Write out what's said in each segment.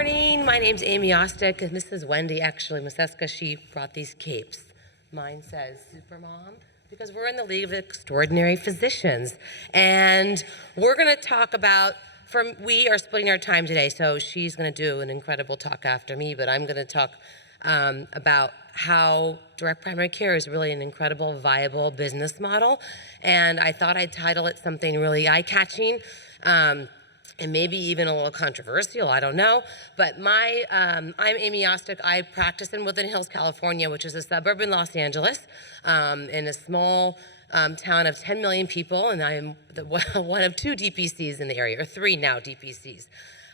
morning. My name's Aimee Ostick, and this is Wendy, actually, Museska. She brought these capes. Mine says Supermom, because we're in the League of Extraordinary Physicians. And we're going to talk about, we are splitting our time today, so she's going to do an incredible talk after me, but I'm going to talk about how direct primary care is really an incredible, viable business model. And I thought I'd title it something really eye-catching. And maybe even a little controversial, I don't know. But I'm Aimee Ostick. I practice in Woodland Hills, California, which is a suburb in Los Angeles, in a small town of 10 million people, and I am one of 2 DPCs in the area, or 3 now DPCs.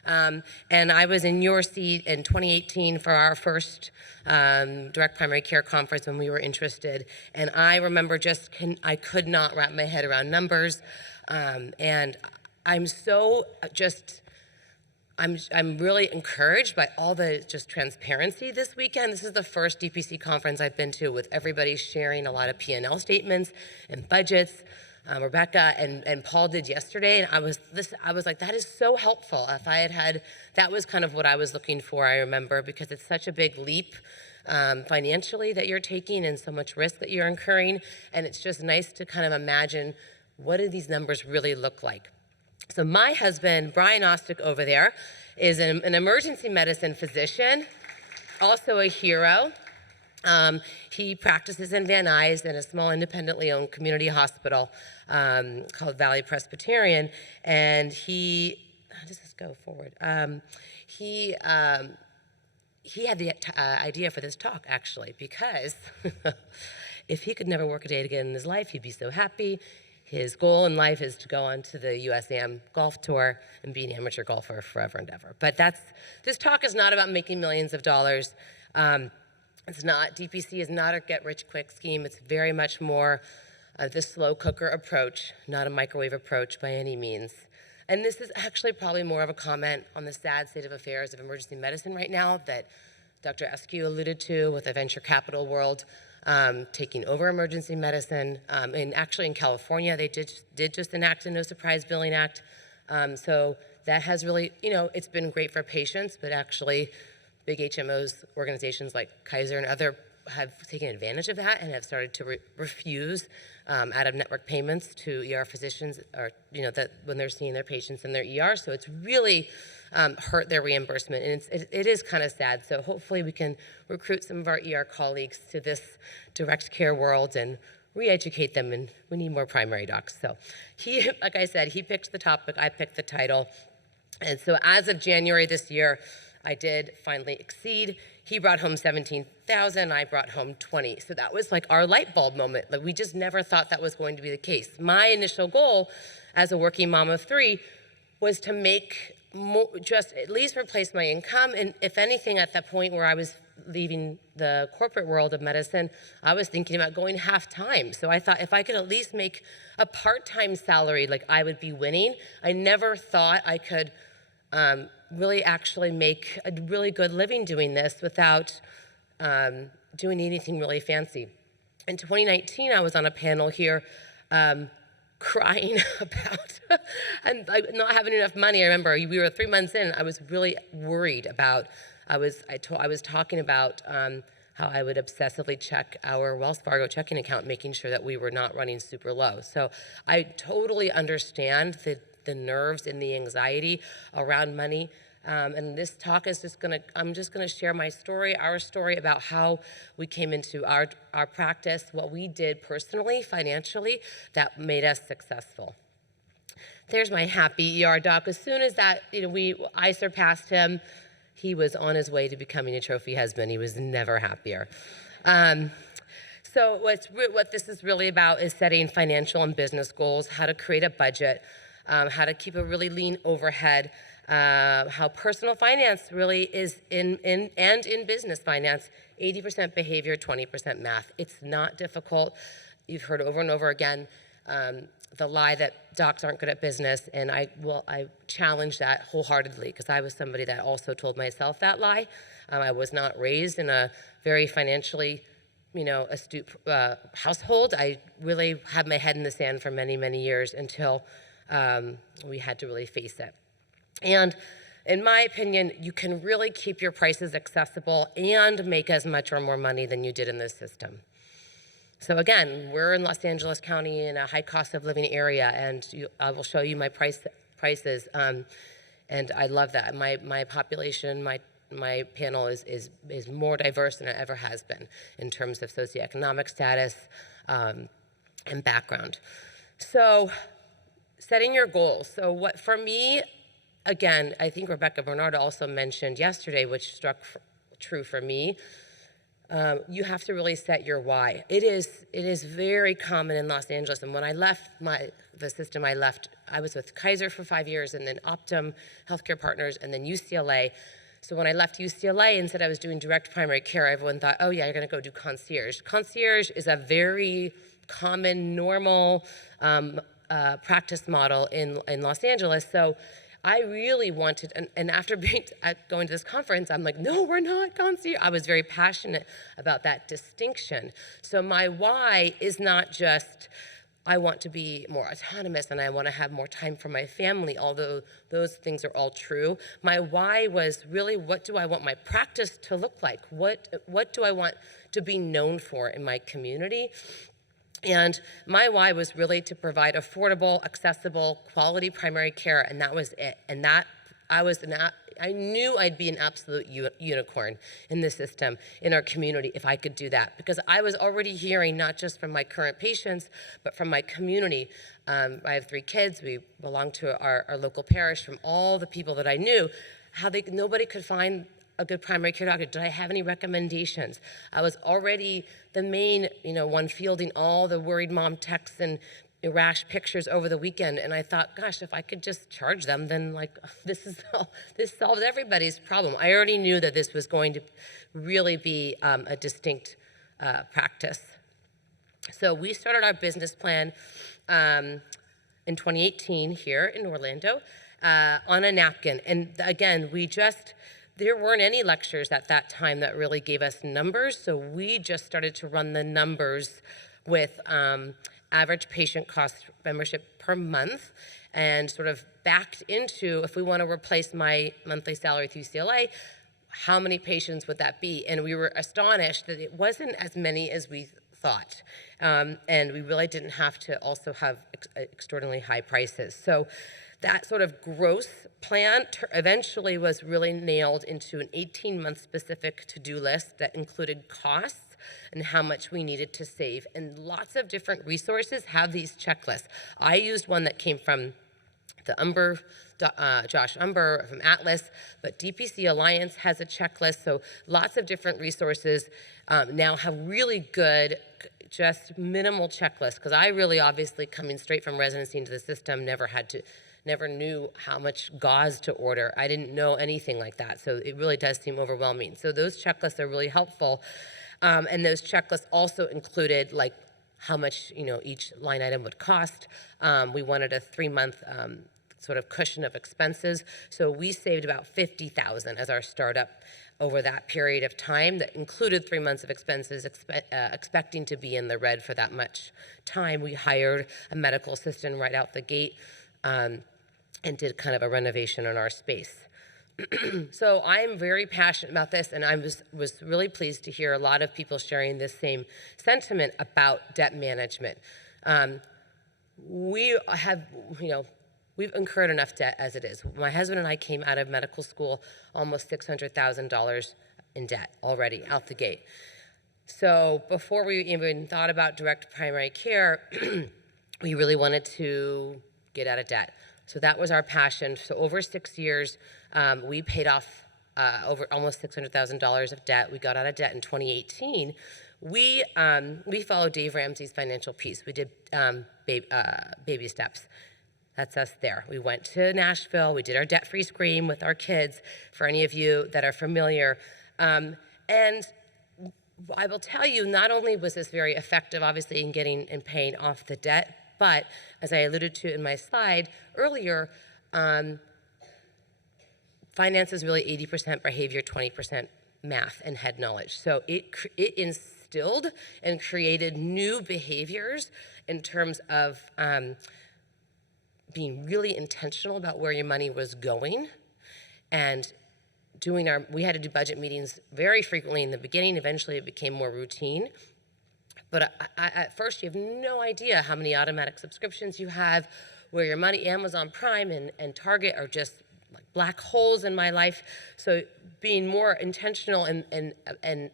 And I was in your seat in 2018 for our first direct primary care conference when we were interested. And I remember I could not wrap my head around numbers. And I'm so I'm really encouraged by all the transparency this weekend. This is the first DPC conference I've been to with everybody sharing a lot of P&L statements and budgets. Rebecca and Paul did yesterday, and I was like, that is so helpful. If I had that was kind of what I was looking for, I remember, because it's such a big leap financially that you're taking and so much risk that you're incurring, and it's just nice to kind of imagine, what do these numbers really look like? So my husband, Brian Ostick over there, is an emergency medicine physician, also a hero. He practices in Van Nuys in a small independently owned community hospital called Valley Presbyterian. And how does this go forward? He had the idea for this talk, actually, because if he could never work a day again in his life, he'd be so happy. His goal in life is to go on to the USAM golf tour and be an amateur golfer forever and ever. But this talk is not about making millions of dollars. DPC is not a get-rich-quick scheme. It's very much more the slow cooker approach, not a microwave approach by any means. And this is actually probably more of a comment on the sad state of affairs of emergency medicine right now that Dr. Eskew alluded to with the venture capital world taking over emergency medicine. And actually in California, they did just enact a No Surprise Billing Act. So that has really, it's been great for patients, but actually big HMOs, organizations like Kaiser and other have taken advantage of that and have started to refuse out-of-network payments to ER physicians, or that when they're seeing their patients in their ER. So it's really hurt their reimbursement, and it is kind of sad. So hopefully we can recruit some of our ER colleagues to this direct care world and re-educate them, and we need more primary docs. So like I said, he picked the topic, I picked the title. And so as of January this year, I did finally exceed. He brought home 17,000, I brought home 20. So that was like our light bulb moment. Like, we just never thought that was going to be the case. My initial goal as a working mom of 3 was to make just at least replace my income. And if anything, at that point where I was leaving the corporate world of medicine, I was thinking about going half-time. So I thought if I could at least make a part-time salary, like, I would be winning. I never thought I could really actually make a really good living doing this without doing anything really fancy. In 2019, I was on a panel here crying about and not having enough money. I remember we were 3 months in. I was really worried about, I was talking about how I would obsessively check our Wells Fargo checking account, making sure that we were not running super low. So I totally understand the nerves and the anxiety around money. And this talk is I'm just gonna share my story, our story about how we came into our practice, what we did personally, financially, that made us successful. There's my happy ER doc. As soon as that, I surpassed him, he was on his way to becoming a trophy husband. He was never happier. So what this is really about is setting financial and business goals, how to create a budget, how to keep a really lean overhead, how personal finance really is in business finance, 80% behavior, 20% math. It's not difficult. You've heard over and over again the lie that docs aren't good at business, and I challenge that wholeheartedly, because I was somebody that also told myself that lie. I was not raised in a very financially astute household. I really had my head in the sand for many, many years until we had to really face it. And in my opinion, you can really keep your prices accessible and make as much or more money than you did in this system. So again, we're in Los Angeles County in a high cost of living area, and I will show you my prices, and I love that. My population, my panel is more diverse than it ever has been in terms of socioeconomic status and background. So setting your goals. So what for me, again, I think Rebecca Bernard also mentioned yesterday, which struck true for me, you have to really set your why. It is very common in Los Angeles, and when I left the system I was with Kaiser for 5 years, and then Optum Healthcare Partners, and then UCLA. So when I left UCLA and said I was doing direct primary care, everyone thought, oh yeah, you're gonna go do concierge. Concierge is a very common, normal practice model in Los Angeles. So I really wanted, and after going to this conference, I'm like, no, we're not concierge. I was very passionate about that distinction. So my why is not just, I want to be more autonomous and I want to have more time for my family, although those things are all true. My why was really, what do I want my practice to look like? What do I want to be known for in my community? And my why was really to provide affordable, accessible, quality primary care, and that was it. And that I knew I'd be an absolute unicorn in the system, in our community, if I could do that. Because I was already hearing, not just from my current patients, but from my community. I have 3 kids. We belong to our local parish. From all the people that I knew, how nobody could find a good primary care doctor. Did I have any recommendations? I was already the main, one fielding all the worried mom texts and rash pictures over the weekend, and I thought, gosh, if I could just charge them, then this solves everybody's problem. I already knew that this was going to really be a distinct practice. So we started our business plan in 2018 here in Orlando on a napkin, and again, there weren't any lectures at that time that really gave us numbers, so we just started to run the numbers with average patient cost membership per month, and sort of backed into, if we want to replace my monthly salary through UCLA, how many patients would that be? And we were astonished that it wasn't as many as we thought. And we really didn't have to also have extraordinarily high prices. So that sort of growth plan eventually was really nailed into an 18-month specific to-do list that included costs and how much we needed to save. And lots of different resources have these checklists. I used one that came from the Josh Umber from Atlas, but DPC Alliance has a checklist, so lots of different resources now have really good, just minimal checklists, because I really, obviously, coming straight from residency into the system, never knew how much gauze to order. I didn't know anything like that, so it really does seem overwhelming. So those checklists are really helpful, and those checklists also included how much each line item would cost. We wanted a 3-month sort of cushion of expenses, so we saved about $50,000 as our startup over that period of time. That included 3 months of expenses, expecting to be in the red for that much time. We hired a medical assistant right out the gate, and did kind of a renovation on our space. So I'm very passionate about this, and I was really pleased to hear a lot of people sharing this same sentiment about debt management. We have, we've incurred enough debt as it is. My husband and I came out of medical school almost $600,000 in debt already out the gate. So before we even thought about direct primary care, we really wanted to get out of debt. So that was our passion. So over 6 years, we paid off over almost $600,000 of debt. We got out of debt in 2018. We followed Dave Ramsey's financial piece. We did baby steps. That's us there. We went to Nashville. We did our debt-free scream with our kids, for any of you that are familiar. And I will tell you, not only was this very effective, obviously, in getting and paying off the debt, but as I alluded to in my slide earlier, finance is really 80% behavior, 20% math and head knowledge. So it instilled and created new behaviors in terms of being really intentional about where your money was going, and we had to do budget meetings very frequently in the beginning. Eventually, it became more routine. But at first, you have no idea how many automatic subscriptions you have, where your money, Amazon Prime and Target are just like black holes in my life. So being more intentional and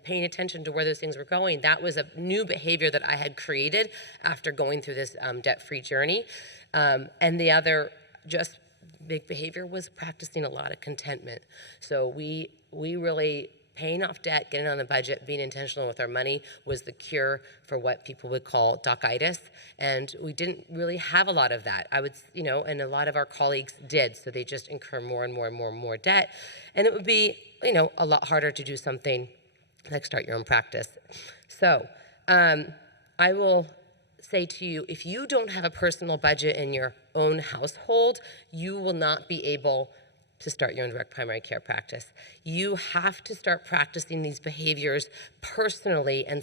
paying attention to where those things were going, that was a new behavior that I had created after going through this debt-free journey. And the other just big behavior was practicing a lot of contentment. So we really, paying off debt, getting on the budget, being intentional with our money was the cure for what people would call doc-itis. And we didn't really have a lot of that. And a lot of our colleagues did. So they just incur more and more and more and more debt. And it would be, a lot harder to do something like start your own practice. So I will say to you, if you don't have a personal budget in your own household, you will not be able to start your own direct primary care practice. You have to start practicing these behaviors personally and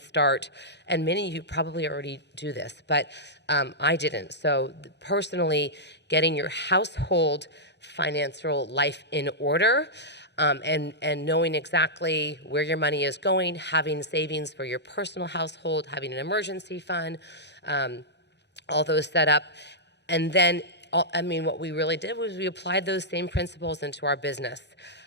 many of you probably already do this, but I didn't. So personally, getting your household financial life in order, and knowing exactly where your money is going, having savings for your personal household, having an emergency fund, all those set up, and then what we really did was we applied those same principles into our business.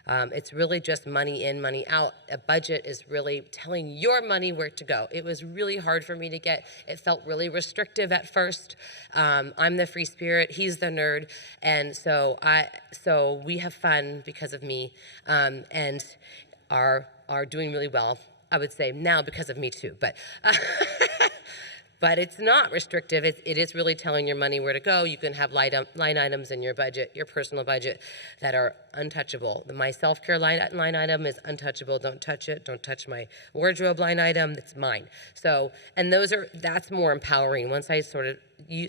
It's really just money in, money out. A budget is really telling your money where to go. It was really hard for me to get. It felt really restrictive at first. I'm the free spirit, he's the nerd, and so we have fun because of me, and are doing really well. I would say now because of me too, but. But it's not restrictive. It is really telling your money where to go. You can have line items in your budget, your personal budget, that are untouchable. My self-care line item is untouchable. Don't touch it. Don't touch my wardrobe line item. It's mine. So, and that's more empowering. Once you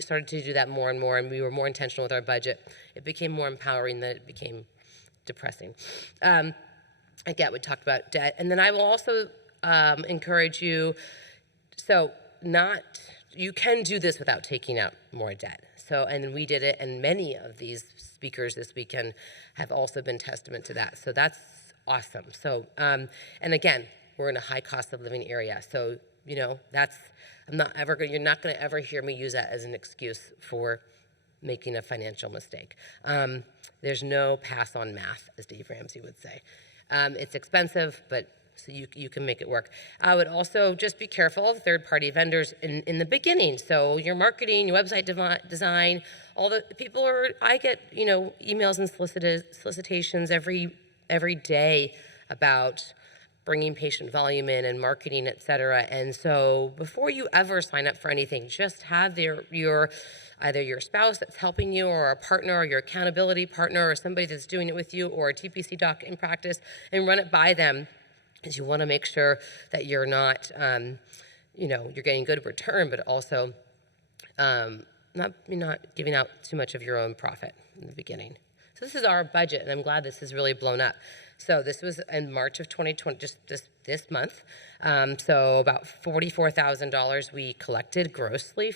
started to do that more and more, and we were more intentional with our budget, it became more empowering than it became depressing. Again, we talked about debt. And then I will also encourage you, you can do this without taking out more debt. So, and we did it, and many of these speakers this weekend have also been testament to that. So that's awesome. So, and again, we're in a high cost of living area. So, you're not gonna ever hear me use that as an excuse for making a financial mistake. There's no pass on math, as Dave Ramsey would say. It's expensive, but so you can make it work. I would also just be careful of third-party vendors in the beginning. So your marketing, your website design, all the people I get emails and solicitations every day about bringing patient volume in and marketing, et cetera. And so before you ever sign up for anything, just have either your spouse that's helping you, or a partner, or your accountability partner, or somebody that's doing it with you, or a TPC doc in practice, and run it by them. Because you want to make sure that you're not, you're getting good return, but also not giving out too much of your own profit in the beginning. So this is our budget, and I'm glad this has really blown up. So this was in March of 2020, just this month. So about $44,000 we collected grossly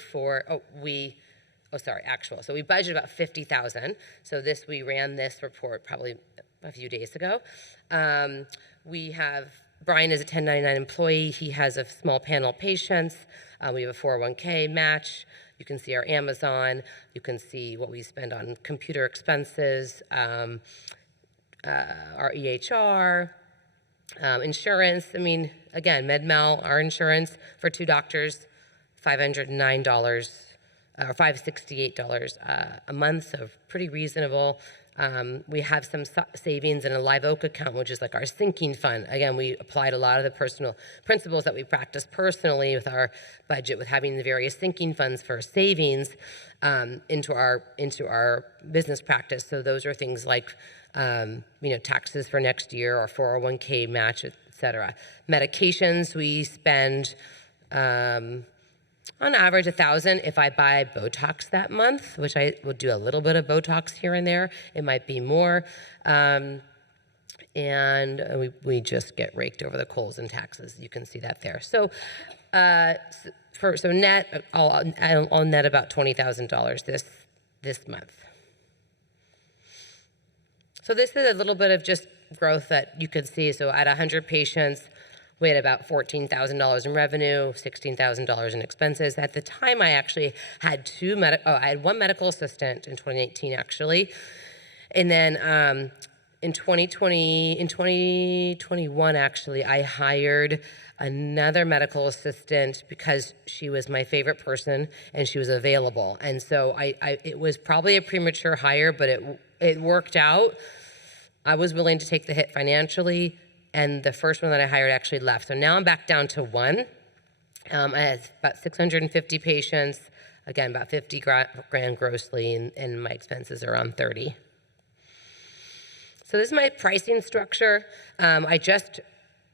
actual. So we budgeted about $50,000. So we ran this report probably a few days ago. Brian is a 1099 employee. He has a small panel of patients. We have a 401k match. You can see our Amazon. You can see what we spend on computer expenses, our EHR, insurance. Again, MedMal, our insurance for 2 doctors, $509 or $568 a month, so pretty reasonable. We have some savings in a Live Oak account, which is like our sinking fund. Again, we applied a lot of the personal principles that we practice personally with our budget, with having the various sinking funds for savings into our business practice. So those are things like taxes for next year, or 401k match, et cetera. Medications, we spend on average $1,000 if I buy Botox that month, which I will do a little bit of Botox here and there. It might be more. And we just get raked over the coals in taxes. You can see that there. So net, I'll net about $20,000 this month. So this is a little bit of just growth that you could see. So at 100 patients, we had about $14,000 in revenue, $16,000 in expenses. At the time, I actually had I had one medical assistant in 2018, actually. And then in 2021, actually, I hired another medical assistant because she was my favorite person and she was available. And so it was probably a premature hire, but it worked out. I was willing to take the hit financially, and the first one that I hired actually left. So now I'm back down to one. I had about 650 patients, again, about 50 grand grossly, and my expenses are around 30. So this is my pricing structure. I just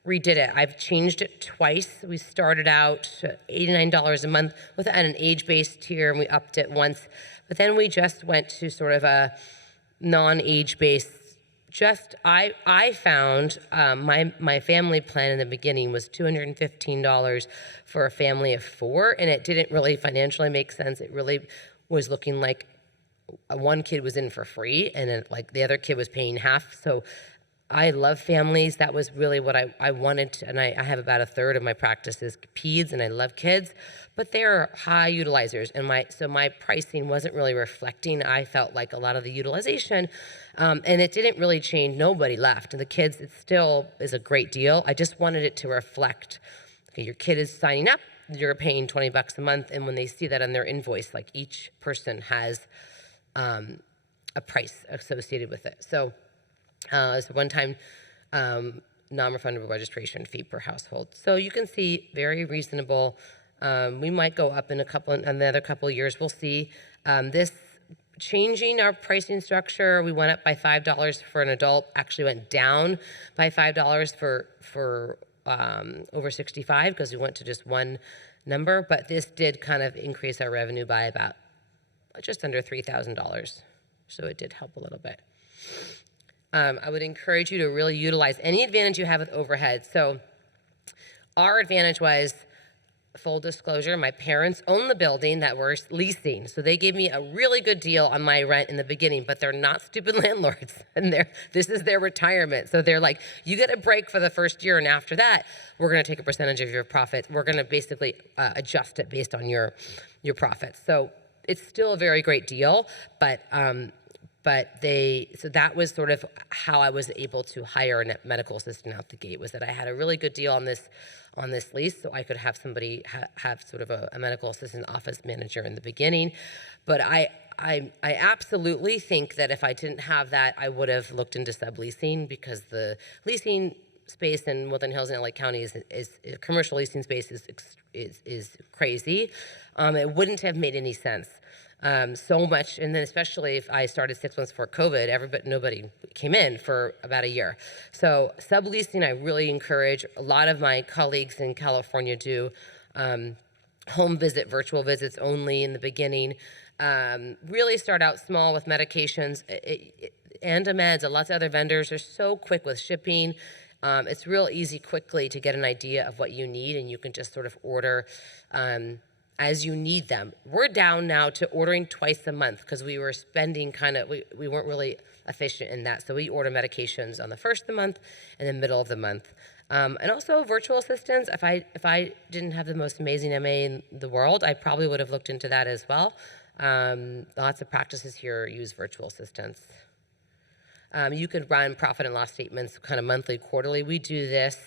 redid it. I've changed it twice. We started out $89 a month with an age-based tier, and we upped it once. But then we just went to sort of a non-age-based. I found my family plan in the beginning was $215 for a family of 4, and it didn't really financially make sense. It really was looking like one kid was in for free, and then like the other kid was paying half. So I love families. That was really what I wanted to, and I have about a third of my practice is peds, and I love kids, but they're high utilizers, and so my pricing wasn't really reflecting, I felt like, a lot of the utilization, and it didn't really change. Nobody left, and the kids, it still is a great deal. I just wanted it to reflect, okay, your kid is signing up, you're paying $20 a month, and when they see that on their invoice, like each person has a price associated with it. So it's a one-time non-refundable registration fee per household. So you can see very reasonable. We might go up in another couple of years. We'll see. This changing our pricing structure, we went up by $5 for an adult, actually went down by $5 for over 65 because we went to just one number, but this did kind of increase our revenue by about just under $3,000. So it did help a little bit. I would encourage you to really utilize any advantage you have with overhead. So our advantage was, full disclosure, my parents own the building that we're leasing. So they gave me a really good deal on my rent in the beginning, but they're not stupid landlords. And this is their retirement. So they're like, you get a break for the first year, and after that, we're gonna take a percentage of your profit. We're gonna basically adjust it based on your profits. So it's still a very great deal, so that was sort of how I was able to hire a medical assistant out the gate, was that I had a really good deal on this lease, so I could have somebody have sort of a medical assistant office manager in the beginning. But I absolutely think that if I didn't have that, I would have looked into subleasing, because the leasing space in Woodland Hills and LA County is commercial leasing space is crazy. It wouldn't have made any sense. So much, and then especially if I started 6 months before COVID, nobody came in for about a year. So subleasing, I really encourage. A lot of my colleagues in California do home visit, virtual visits only in the beginning. Really start out small with medications. Andameds and lots of other vendors are so quick with shipping. It's real easy quickly to get an idea of what you need, and you can just sort of order as you need them. We're down now to ordering twice a month because we were spending we weren't really efficient in that. So we order medications on the first of the month and the middle of the month. And also virtual assistants. If I didn't have the most amazing MA in the world, I probably would have looked into that as well. Lots of practices here use virtual assistants. You could run profit and loss statements kind of monthly, quarterly. We do this.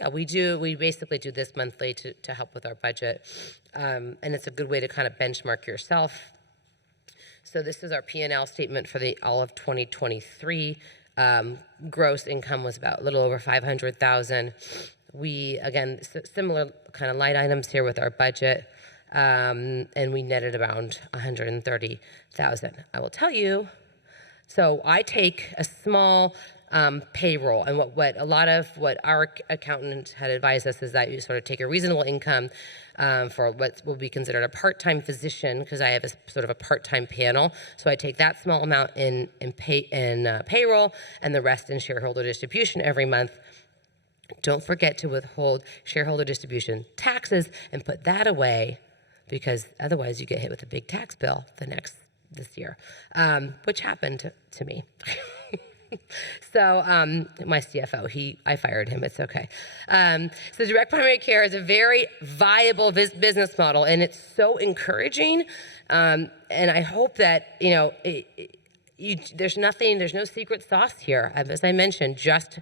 Yeah, we basically do this monthly to help with our budget. And it's a good way to kind of benchmark yourself. So this is our P&L statement for all of 2023. Gross income was about a little over $500,000. We, again, similar kind of line items here with our budget. And we netted around $130,000. I will tell you, so I take a small payroll, and what our accountant had advised us is that you sort of take a reasonable income for what will be considered a part-time physician, because I have sort of a part-time panel. So I take that small amount in payroll, and the rest in shareholder distribution every month. Don't forget to withhold shareholder distribution taxes and put that away, because otherwise you get hit with a big tax bill the next year, which happened to me. So my CFO, I fired him. It's okay. So direct primary care is a very viable business model, and it's so encouraging. And I hope that there's no secret sauce here. As I mentioned, just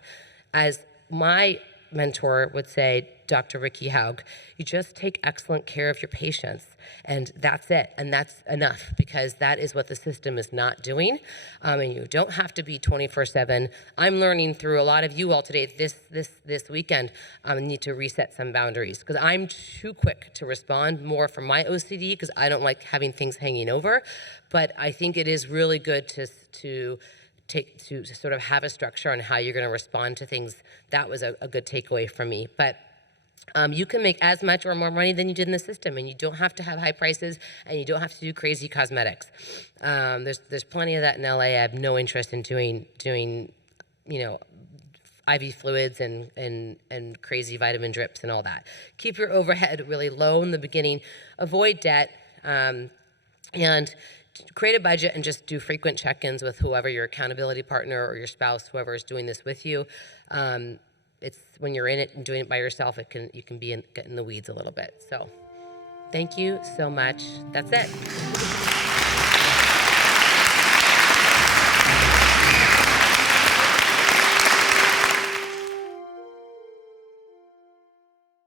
as my mentor would say, Dr. Ricky Haug, you just take excellent care of your patients, and that's it, and that's enough, because that is what the system is not doing, and you don't have to be 24/7. I'm learning through a lot of you all today, this weekend, I need to reset some boundaries, because I'm too quick to respond more from my OCD, because I don't like having things hanging over, but I think it is really good to sort of have a structure on how you're going to respond to things. That was a good takeaway from me. But you can make as much or more money than you did in the system, and you don't have to have high prices, and you don't have to do crazy cosmetics. There's plenty of that in LA. I have no interest in doing IV fluids and crazy vitamin drips and all that. Keep your overhead really low in the beginning. Avoid debt, and create a budget and just do frequent check-ins with whoever your accountability partner or your spouse, whoever is doing this with you. It's when you're in it and doing it by yourself, you can get in the weeds a little bit. So thank you so much. That's it.